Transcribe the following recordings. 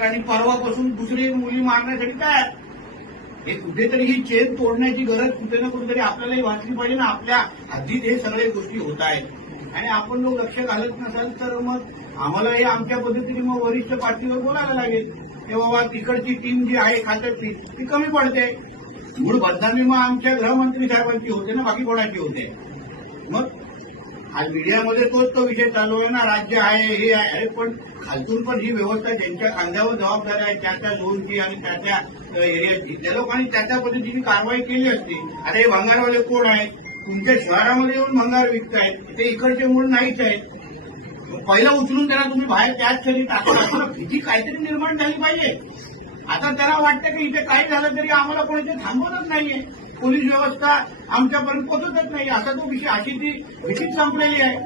आणि परवापासून दुसरी मुली मारण्यासाठी काय हे कुठेतरी ही चेन तोडण्याची गरज कुठे ना कुठेतरी आपल्यालाही वाचली पाहिजे ना आपल्या हद्दीत हे सगळे गोष्टी होत आहेत. आणि आपण लोक लक्ष घालत नसाल तर मग आम्हाला हे आमच्या पद्धतीने मग वरिष्ठ पातळीवर बोलायला लागेल. की बाबा तिकडची टीम जी आहे खात्याची ती कमी पडते. मूळ बदनामी मग आमच्या गृहमंत्री साहेबांची होते ना बाकी कोणाची होते? आज मीडियामध्ये तोच तो विषय चालू आहे ना राज्य आहे हे आहे. पण खालतून पण ही व्यवस्था ज्यांच्या खांद्यावर जबाबदारी आहे त्या त्या झोनची आणि त्या त्या एरियाची त्या लोकांनी त्या त्या पद्धतीची कारवाई केली असती. आता हे भंगारवाले कोण आहेत? तुमच्या शहरामध्ये येऊन भंगार विकतायत. ते इकडचे मूळ नाहीच आहेत. पहिला उचलून त्याला तुम्ही बाहेर त्याच क्षणी टाकून भीती काहीतरी निर्माण झाली पाहिजे. आता त्याला वाटतं की इथे काय झालं तरी आम्हाला कोणी ते थांबवतच नाहीये. पोलीस व्यवस्था आमच्यापर्यंत पोहोचतच नाही. असा तो विषय अशी ती भीतीच संपलेली आहे.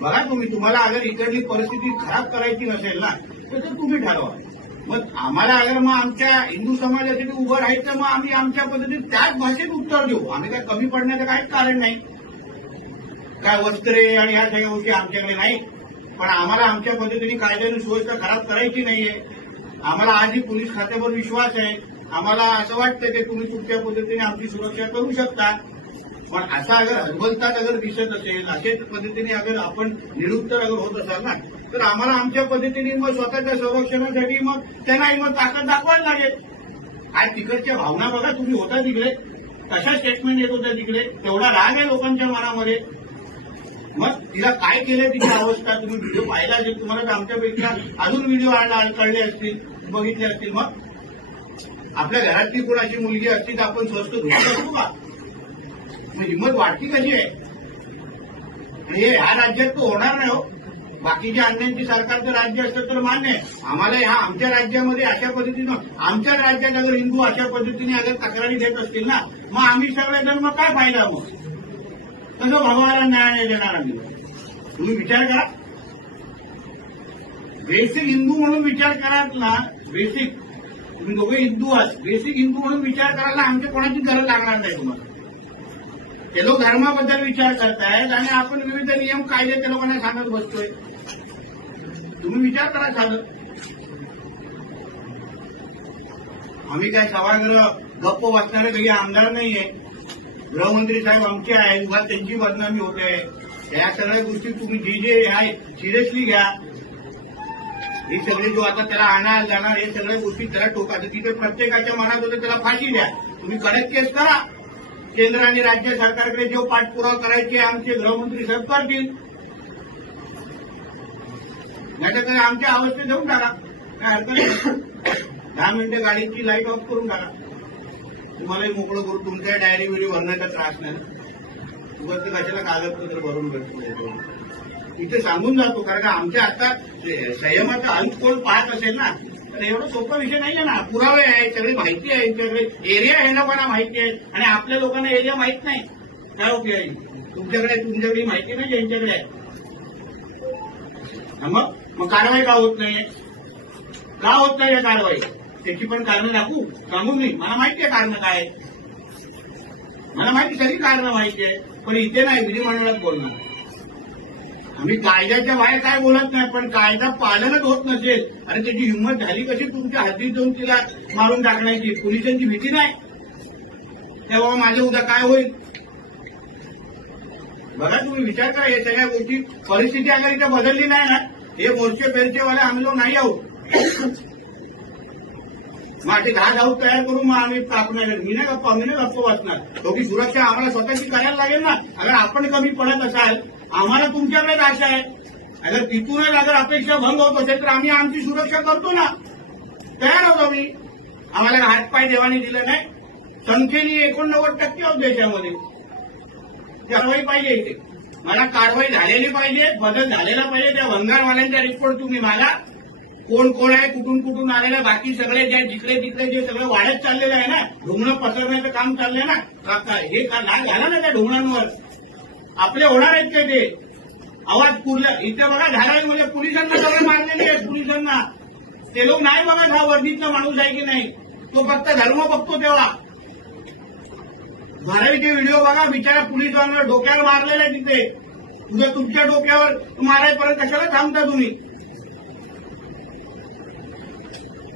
बघा तुम्ही तुम्हाला अगर इकडली परिस्थिती खराब करायची नसेल ना तर ते तुम्ही ठरवा. मग आम्हाला अगर मग आमच्या हिंदू समाजासाठी उभं राहायचं तर मग आम्ही आमच्या पद्धतीत त्याच भाषेत उत्तर देऊ. आम्ही काय कमी पडण्याचं काहीच कारण नाही. काय वस्त्रे आणि ह्या सगळ्या गोष्टी आमच्याकडे नाही पण आम्हाला आमच्या पद्धतीने कायद्याने सुव्यवस्था खराब करायची नाहीये. आम्हाला आजही पोलीस खात्यावर विश्वास आहे. आम्हाला असं वाटतं की तुम्ही तुमच्या पद्धतीने आमची सुरक्षा करू शकता. पण असा अगर हजबलतात अगर दिसत असेल अशाच पद्धतीने अगर आपण निरुत्तर अगर होत असाल ना तर आम्हाला आमच्या पद्धतीने मग स्वतःच्या संरक्षणासाठी मग त्यांनाही मग ताकद दाखवायला लागेल. आज तिकडच्या भावना बघा तुम्ही होता तिकडे. कशा स्टेटमेंट येत होत्या तिकडे. तेवढा राग आहे लोकांच्या मनामध्ये. मग तिला काय केलं तिची अवस्था? तुम्ही व्हिडिओ पाहिला असेल तुम्हाला तर आमच्यापेक्षा अजून व्हिडिओ कळले असतील बघितले असतील. मग आपल्या घरातली कोणाची मुलगी असती तर आपण स्वस्त घेऊ शकतो का? मग हिंमत वाटती कशी आहे? हे ह्या राज्यात तो होणार नाही हो. बाकीच्या अन्यांची सरकारचं राज्य असतं तर मान्य आहे. आम्हाला ह्या आमच्या राज्यामध्ये अशा पद्धतीनं आमच्या राज्यात अगर हिंदू अशा पद्धतीने अगर तक्रारी देत असतील ना मग आम्ही सगळेजण मग काय फायदा मग? कसं भगवाला न्याय देणार आम्ही. तुम्ही विचार करा. बेसिक हिंदू म्हणून विचार कराल ना बेसिक तुम्ही दोघे हिंदू आहात. बेसिक हिंदू म्हणून विचार करायला आमच्या कोणाची गरज लागणार नाही तुम्हाला. ते लोक धर्माबद्दल विचार करतायत आणि आपण विविध नियम कायदे त्या लोकांना सांगत बसतोय. तुम्ही विचार करा साधत आम्ही काय सभागृह गप्प वाचणारे काही आमदार नाहीये. गृहमंत्री साहेब आमचे आहे त्यांची बदनामी होते. या सगळ्या गोष्टी तुम्ही जी जे आहे सिरियसली घ्या. हे सगळे जो आता त्याला आणायला जाणार हे सगळ्या गोष्टी त्याला टोकायचं. तिथे प्रत्येकाच्या मनात होते त्याला फाशी द्या. तुम्ही कडक केस करा. केंद्र आणि राज्य सरकारकडे जो पाठपुरावा करायचे आमचे गृहमंत्री साहेब करतील. नाही आमच्या अवस्थेत देऊन टाका. काय हरकत नाही. दहा मिनिटं गाडीची लाइट ऑफ करून टाका. तुम्हालाही मोकळं करून तुमच्या डायरी बिरी भरण्याचा त्रास नाही कशाला कागदपत्र भरून भेटतो इथे सांगून जातो कारण का आमच्या आता संयमाचा अंत कोण पाहत असेल ना तर एवढा सोपा विषय नाहीये ना. पुरावे आहे सगळी माहिती आहे सगळे एरिया आहे लोकांना माहिती आहे आणि आपल्या लोकांना एरिया माहीत नाही. काय उपयोग तुमच्याकडे तुमच्याकडे माहिती नाही ज्यांच्याकडे आहे. मग? मग कारवाई का होत नाही का होत नाही कारवाई? त्याची पण कारणं दाखवू? सांगून मी. मला माहिती आहे कारण काय मला माहिती सगळी कारणं माहिती आहे पण इथे नाही विधिमंडळात बोलणार. आम्ही कायद्याच्या बाहेर काय बोलत नाही पण कायदा पालनच होत नसेल आणि त्याची हिंमत झाली कशी तुमच्या हद्दीत जाऊन तिला मारून टाकण्याची? पोलिसांची भीती नाही? तेव्हा माझ्या उद्या काय होईल? बघा तुम्ही विचार करा हे सगळ्या गोष्टी परिस्थिती अगर इथे बदलली नाही ना? हे मोर्चे पेरचेवाले आम्ही लोक नाही आहोत. मग असे दहा धाव तयार करून मग आम्ही टाकणार मी नाही गप्पा मी नाही गप्प वाचणार दोघी सुरक्षा आम्हाला स्वतःची करायला लागेल ना? अगर आपण कमी पडत असाल आम्हाला तुमच्याकडेच आशा आहे. अगर तिथूनच अगर अपेक्षा भंग होत असेल तर आम्ही आमची सुरक्षा करतो ना? तयार होतो मी आम्हाला हातपाय देवाने दिलं नाही. संख्येने एकोणनव्वद टक्के आहोत देशामध्ये. कारवाई पाहिजे इथे. मला कारवाई झालेली पाहिजे बदल झालेला पाहिजे. त्या भंगारवाल्यांचा रिपोर्ट तुम्ही मला कोण कोण आहे कुठून कुठून आलेलं आहे, बाकी सगळे जे जिकडे तिकडे जे सगळं वाढत चाललेलं आहे ना ढोंगणं पसरण्याचं काम चाललंय ना का- का- हे का लाग ना त्या ढोंगणांवर आपले होणार आहेत का ते? आवाज पुरला इथे बघा धारावी म्हणजे पोलिसांना सगळे मारलेले आहेत पोलिसांना. ते लोक नाही बघा हा वर्दीतला माणूस आहे की नाही. तो फक्त धर्म बघतो तेव्हा. धारावीचे व्हिडिओ बघा बिचारा पोलिसांना डोक्यावर मारलेला आहे तिथे तुझं तुमच्या डोक्यावर मारायपर्यंत कशाला थांबता तुम्ही?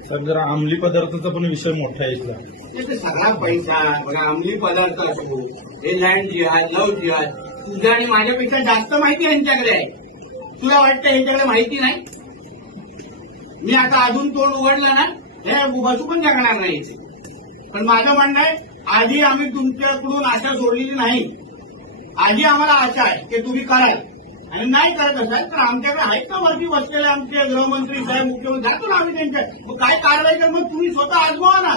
सर जरा अंमली पदार्थाचा पण विषय मोठा आहे इथला. सगळा पैसा बघा अंमली पदार्थ असो हे लँड जिहाद लव जिहाद तुझ्या आणि माझ्यापेक्षा जास्त माहिती यांच्याकडे आहे. तुला वाटतं यांच्याकडे माहिती नाही? मी आता अजून तोंड उघडलं ना हे बसू पण जगणार नाही. पण माझं म्हणणं आहे आधी आम्ही तुमच्याकडून आशा सोडलेली नाही. आधी आम्हाला आशा आहे की तुम्ही कराल. आणि नाही करत असाल तर आमच्याकडे आहेत ना वरती बसलेले आमचे गृहमंत्री साहेब मुख्यमंत्री? जातो ना आम्ही त्यांच्या मग काय कारवाई कर मग तुम्ही स्वतः आजमावा ना.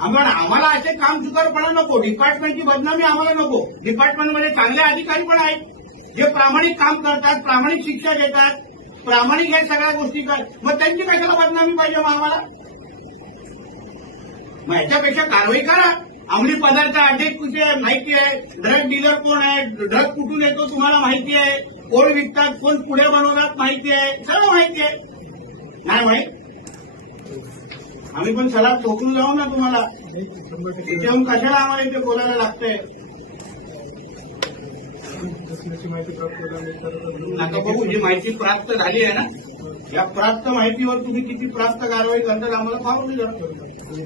आम्हाला आम्हाला असे काम सुधारपणा नको डिपार्टमेंटची बदनामी आम्हाला नको. डिपार्टमेंटमध्ये चांगले अधिकारी पण आहेत. जे प्रामाणिक काम करतात प्रामाणिक शिक्षा देतात प्रामाणिक या सगळ्या गोष्टी कर मग त्यांची कशाला बदनामी पाहिजे मग आम्हाला? मग याच्यापेक्षा कारवाई करा. अंमली पदार्थ अड्डे कुठे आहे माहिती आहे. ड्रग डीलर कोण आहे? ड्रग कुठून येतो तुम्हाला माहिती आहे. कोण विकतात कोण पुढे बनवतात माहिती आहे. सर्व माहिती आहे. नाही माहीत? आम्ही पण सलाद ठोकून जाऊ ना तुम्हाला. इथे येऊन कशाला आम्हाला इथे बोलायला लागतंय? आता बघू जी माहिती प्राप्त झाली आहे ना या प्राप्त माहितीवर तुम्ही किती प्राप्त कारवाई करतात आम्हाला पाहू दे